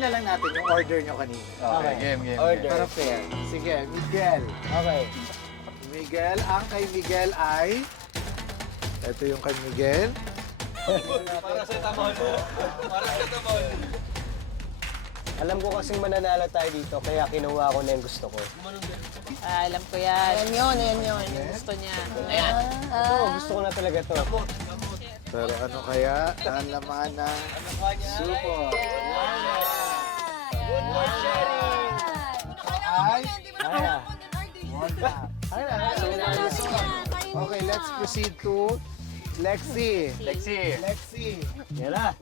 na lang natin yung order nyo kanina. Okay. Game. Order. Para fair. Sige, Miguel. Okay. Miguel, ang kay Miguel ay... Ito yung kay Miguel. Para sa tamol. Para sa tamol. Alam ko kasing mananalo tayo dito, kaya kinuha ko na yung gusto ko. Alam ko yan. Yan yun. Yung gusto niya. Ayan. Ito, gusto ko na talaga to. Pero ano kaya ang laman ng supot? Good for sharing! Ay, Ay na. okay, let's proceed to Lexi. Lexi. Yan na.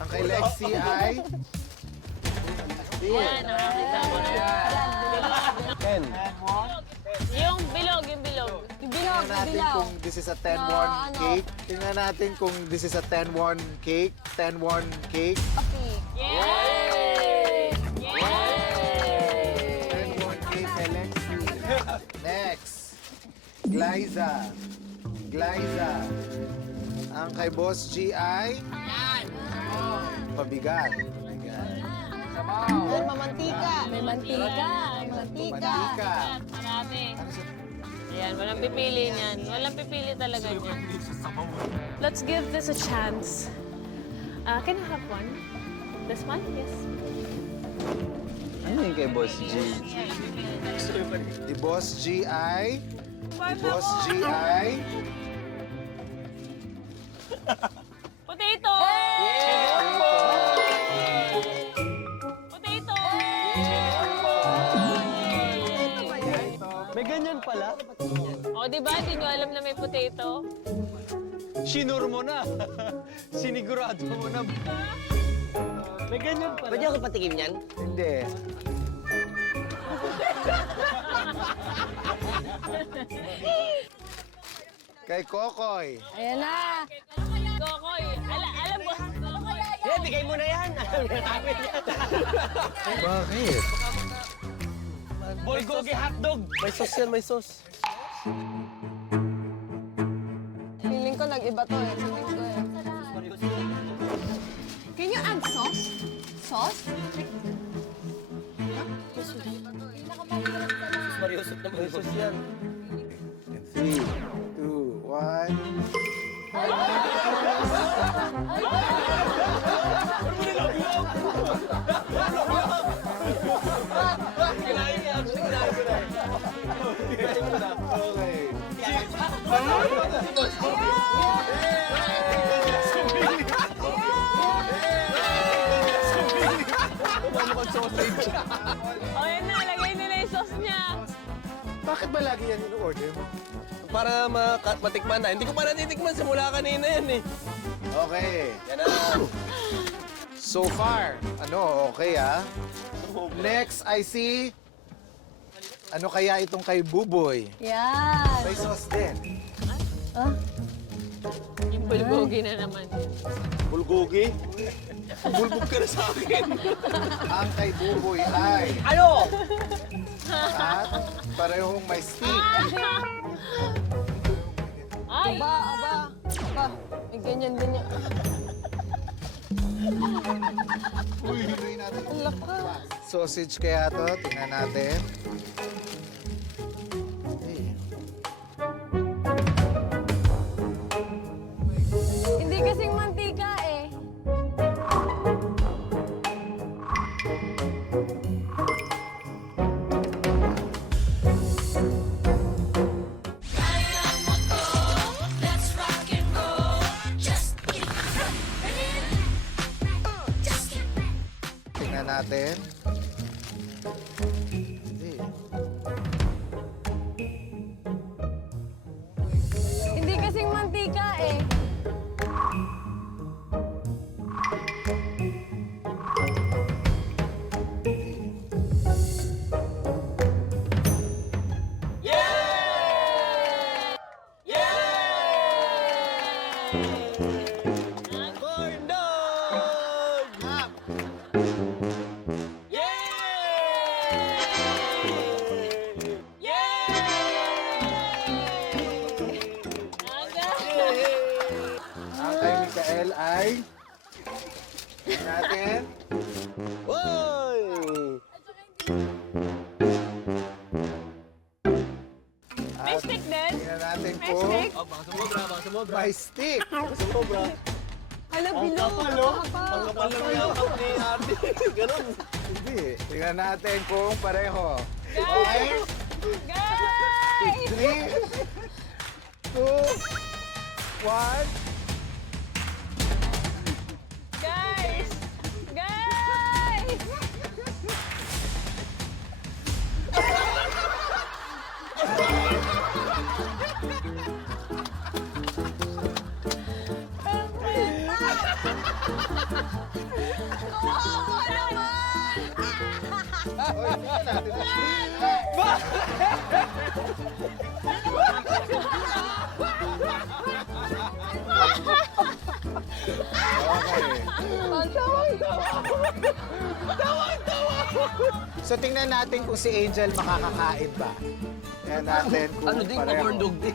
Ang kay Lexi ay... Yan, nakakita mo na yan. 10. Yung bilog. Tingnan natin kung this is a 10-1 cake. Tingnan natin kung this is a 10-1 cake. 10-1 cake. Yay! 10-1 cake kay Lexi. Next. Glyza. Ang kay Boss G ay... Pabigat. May mantika. Mantika. Marami. Ayan, walang pipili niyan. Walang pipili talaga niyan. Let's give this a chance. Can I have one? This one? Yes. Ano yung kay Boss G? Si Boss G ay... Potato! Potato! May ganyan pala. O, di ba? Hindi nyo alam na may potato? Sinur mo na. Sinigurado mo na. May ganyan pala. Pwede ako patikim yan? Hindi. Kay Kokoy. Ayan na! Kokoy, alam mo? Eh, bigay mo na yan. Bakit? Bulgogi hotdog. May sauce yan, may sauce. Feeling ko nag-iba to eh. Feeling ko eh. Can you add sauce? Sauce? Mariusap naman. May sauce yan. 3, 2, 1. Okay. O, yan na. Lagay nila yung sauce niya. Bakit ba lagi yan in-order mo? Para matikman na. Hindi ko pa natitikman simula kanina yan eh. Okay. Yan na. So far, okay ah. Next, I see... Ano kaya itong kay Buboy? Yan. May sauce din. Yung bulgogi na naman. Bulgogi? Bulbog ka na sa akin. Ang kay Buboy ay... Ano? At parehong may stick. Ay! Aba. May ganyan din yan. Sausage kaya to. Tingnan natin. Hindi kasing mantika eh. Tingnan natin. Hindi. Hindi kasing mantika eh. Corn dog! Ang kay Mikael ay... Tingnan natin. my stick. Ang kapal, oh. Ang kapal ng yakap ni Ate. Ganun. Hindi. Tingnan natin kung pareho. Okay? Guys! 3, 2, 1. Guys! Guys! So tingnan natin kung si Angel makakakain ba. Tingnan natin kung Ano din, pareho. corn dog din.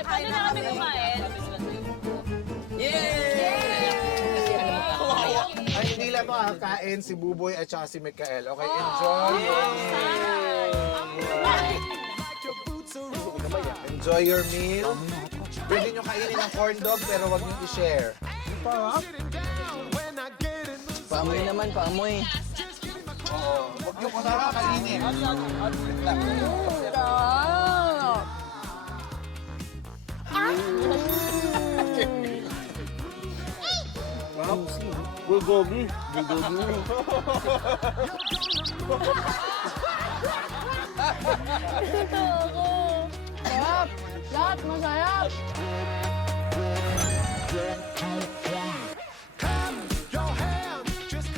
Paano na kami kumain? Ay, hindi lang makakain si Buboy at saka si Mikael. Okay, enjoy. Enjoy your meal. Pwede nyo kainin ng corn dog pero wag nyo i-share. Paamoy naman, paamoy. Wag nyo kainin. Bulgogi. Sarap! Masarap!